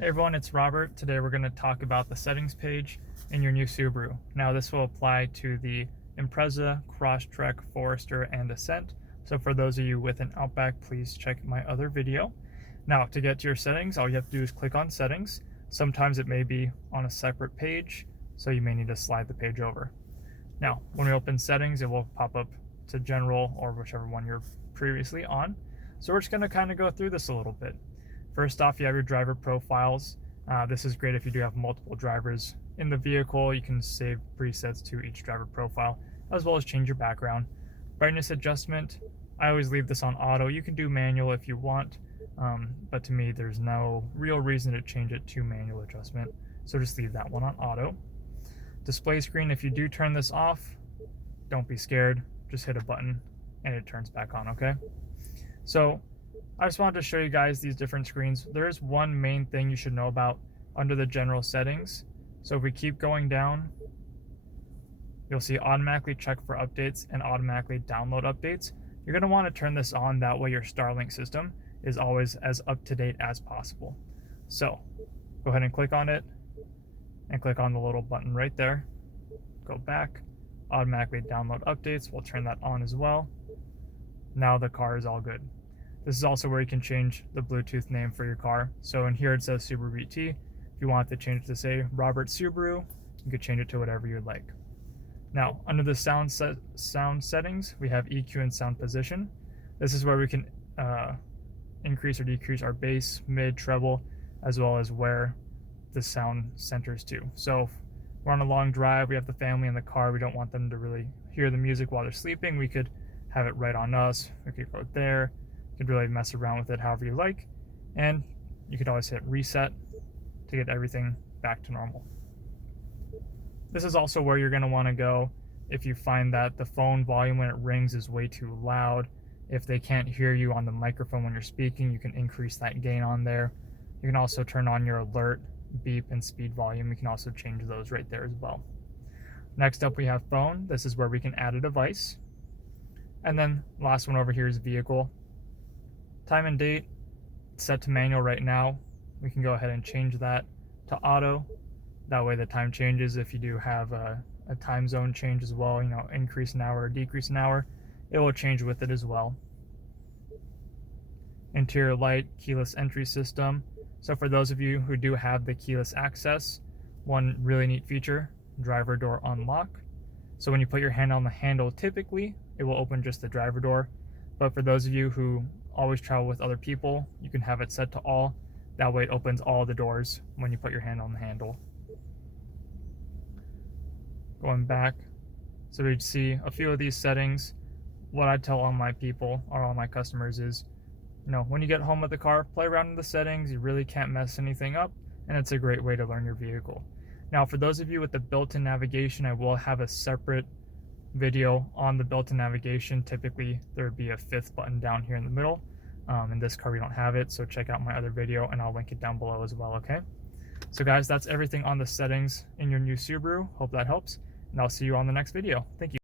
Hey everyone, it's Robert. Today we're going to talk about the settings page in your new Subaru. Now this will apply to the Impreza, Crosstrek, Forester, and Ascent. So for those of you with an Outback, please check my other video. Now to get to your settings, all you have to do is click on settings. Sometimes it may be on a separate page, so you may need to slide the page over. Now when we open settings, it will pop up to general or whichever one you're previously on. So we're just going to kind of go through this a little bit. First off, you have your driver profiles. This is great if you do have multiple drivers in the vehicle. You can save presets to each driver profile, as well as change your background. Brightness adjustment, I always leave this on auto. You can do manual if you want, but to me, there's no real reason to change it to manual adjustment. So just leave that one on auto. Display screen, if you do turn this off, don't be scared. Just hit a button and it turns back on, okay? So I just wanted to show you guys these different screens. There's one main thing you should know about under the general settings. So if we keep going down, you'll see automatically check for updates and automatically download updates. You're going to want to turn this on, that way your Starlink system is always as up to date as possible. So go ahead and click on it and click on the little button right there. Go back, automatically download updates. We'll turn that on as well. Now the car is all good. This is also where you can change the Bluetooth name for your car. So in here it says Subaru BT. If you want to change it to say Robert Subaru, you could change it to whatever you'd like. Now under the sound settings, we have EQ and sound position. This is where we can increase or decrease our bass, mid, treble, as well as where the sound centers to. So if we're on a long drive, we have the family in the car, we don't want them to really hear the music while they're sleeping, we could have it right on us. We could go there. You could really mess around with it however you like, and you could always hit reset to get everything back to normal. This is also where you're going to want to go if you find that the phone volume when it rings is way too loud. If they can't hear you on the microphone when you're speaking, you can increase that gain on there. You can also turn on your alert, beep, and speed volume. You can also change those right there as well. Next up we have phone. This is where we can add a device. And then last one over here is vehicle. Time and date, it's set to manual right now. We can go ahead and change that to auto. That way the time changes. If you do have a time zone change as well, you know, increase an hour or decrease an hour, it will change with it as well. Interior light, keyless entry system. So for those of you who do have the keyless access, one really neat feature, driver door unlock. So when you put your hand on the handle, typically it will open just the driver door. But for those of you who always travel with other people, you can have it set to all. That way it opens all the doors when you put your hand on the handle. Going back, so we'd see a few of these settings. What I tell all my people or all my customers is, you know, when you get home with the car, play around with the settings. You really can't mess anything up, and it's a great way to learn your vehicle. Now, for those of you with the built-in navigation, I will have a separate video on the built-in navigation. Typically there would be a fifth button down here in the middle. In this car we don't have it, so check out my other video and I'll link it down below as well. Okay, so guys, that's everything on the settings in your new Subaru. Hope that helps, and I'll see you on the next video. Thank you.